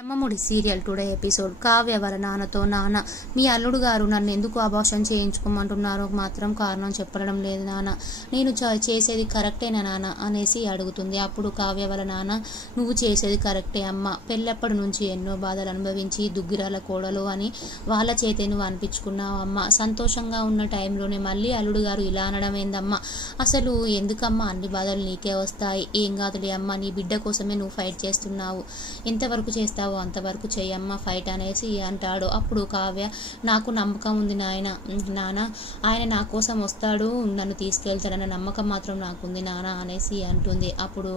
Brahmamudi serial today episode. Kavya వాళ్ళ నాన్నతో, నాన్న మీ అల్లుడు గారు నన్ను ఎందుకు అబార్షన్ చేయించుకోమంటున్నారో మాత్రం కారణం చెప్పడం లేదు నాన్న, నేను చేసేది కరెక్టేనా నాన్న అనేసి అడుగుతుంది. అప్పుడు కావ్య వాళ్ళ నాన్న, నువ్వు చేసేది కరెక్టే అమ్మ, పెళ్ళప్పటి నుంచి ఎన్నో బాధలు అనుభవించి దుగ్గిరాల కోడలు అని వాళ్ళ చేతే నువ్వు అనిపించుకున్నావు అమ్మ. సంతోషంగా ఉన్న టైంలోనే మళ్ళీ అల్లుడు గారు ఇలా అనడం ఏందమ్మా, అసలు ఎందుకమ్మా అన్ని బాధలు నీకే వస్తాయి, ఏం కాదులే అమ్మ, నీ బిడ్డ కోసమే నువ్వు ఫైట్ చేస్తున్నావు, ఎంతవరకు చేస్తావు అంతవరకు చెయ్యమ్మ ఫైట్ అనేసి అంటాడు. అప్పుడు కావ్య, నాకు నమ్మకం ఉంది నాన్న, ఆయన నా కోసం వస్తాడు, నన్ను తీసుకెళ్తాడన్న నమ్మకం మాత్రం నాకుంది నాన్న అనేసి అంటుంది. అప్పుడు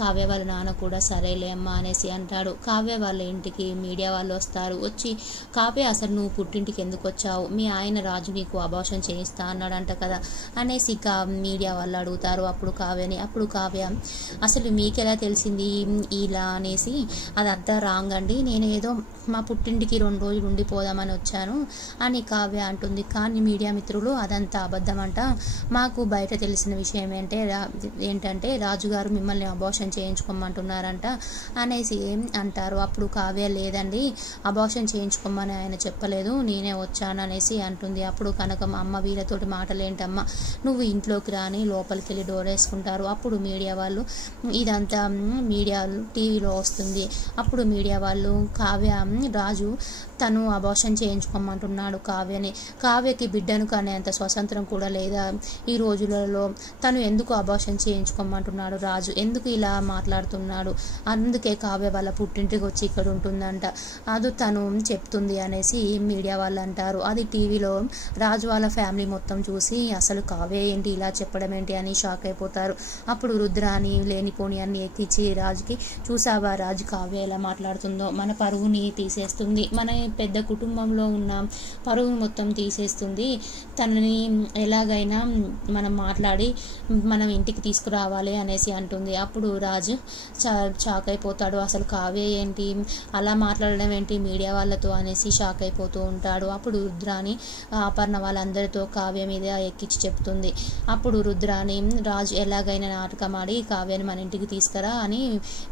కావ్య వాళ్ళ నాన్న కూడా సరేలే అమ్మ అనేసి అంటాడు. కావ్య వాళ్ళ ఇంటికి మీడియా వాళ్ళు వస్తారు. వచ్చి, కావ్య అసలు నువ్వు పుట్టింటికి ఎందుకు వచ్చావు, మీ ఆయన రాజు నీకు అబార్షన్ చేయిస్తా అన్నాడంట కదా అనేసి మీడియా వాళ్ళు అడుగుతారు అప్పుడు కావ్యని. అప్పుడు కావ్య, అసలు మీకెలా తెలిసింది ఇలా అనేసి, అదంతా రాంగ్ అండి, నేను ఏదో మా పుట్టింటికి 2 రోజులు ఉండిపోదామని వచ్చాను అని కావ్య అంటుంది. కానీ మీడియా మిత్రులు, అదంతా అబద్ధమంట, మాకు బయట తెలిసిన విషయం ఏంటంటే రాజుగారు మిమ్మల్ని అబార్షన్ చేయించుకోమంటున్నారంట అనేసి అంటారు. అప్పుడు కావ్య, లేదండి, అబార్షన్ చేయించుకోమని ఆయన చెప్పలేదు, నేనే వచ్చాను అనేసి అంటుంది. అప్పుడు కనకం, అమ్మ వీళ్ళతోటి మాటలేంటమ్మా, నువ్వు ఇంట్లోకి రాని లోపలికి వెళ్ళి డోర్ వేసుకుంటారు. అప్పుడు మీడియా వాళ్ళు, ఇదంతా మీడియా టీవీలో వస్తుంది. అప్పుడు మీడియా వాళ్ళు, కావ్య రాజు తను అబార్షన్ చేయించుకోమంటున్నాడు కావ్యని, కావ్యకి బిడ్డను కానీ అంత స్వతంత్రం కూడా లేదా ఈ రోజులలో, తను ఎందుకు అబార్షన్ చేయించుకోమంటున్నాడు రాజు, ఎందుకు ఇలా మాట్లాడుతున్నాడు, అందుకే కావ్య వాళ్ళ పుట్టింటికి వచ్చి ఇక్కడ ఉంటుందంట, అది తను చెప్తుంది అనేసి మీడియా వాళ్ళు అంటారు. అది టీవీలో రాజు వాళ్ళ ఫ్యామిలీ మొత్తం చూసి, అసలు కావ్య ఏంటి ఇలా చెప్పడం ఏంటి అని షాక్ అయిపోతారు. అప్పుడు రుద్రాని లేనిపోని అన్ని ఎక్కించి రాజుకి, చూసావా రాజు కావ్య ఎలా మాట్లాడుతుందో, మన పరువుని తీసేస్తుంది, మన పెద్ద కుటుంబంలో ఉన్న పరువుని మొత్తం తీసేస్తుంది, తనని ఎలాగైనా మనం మాట్లాడి మనం ఇంటికి తీసుకురావాలి అనేసి అంటుంది. అప్పుడు రాజు షాక్ అయిపోతాడు, అసలు కావ్య ఏంటి అలా మాట్లాడడం ఏంటి మీడియా వాళ్ళతో అనేసి షాక్ అయిపోతూ ఉంటాడు. అప్పుడు రుద్రాని అపర్ణ వాళ్ళందరితో కావ్య మీద ఎక్కించి చెప్తుంది. అప్పుడు రుద్రాని, రాజు ఎలాగైనా నాటకం ఆడి కావ్యని మన ఇంటికి తీసుకురా అని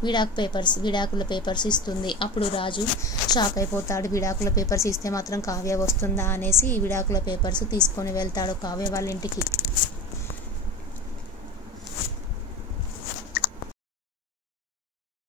విడాకుల పేపర్స్ ఇస్తుంది. అప్పుడు రాజు షాక్ అయిపోతాడు, విడాకుల పేపర్స్ ఇస్తే మాత్రం కావ్య వస్తుందా అనేసి విడాకుల పేపర్స్ తీసుకొని వెళ్తాడు కావ్య వాళ్ళ ఇంటికి.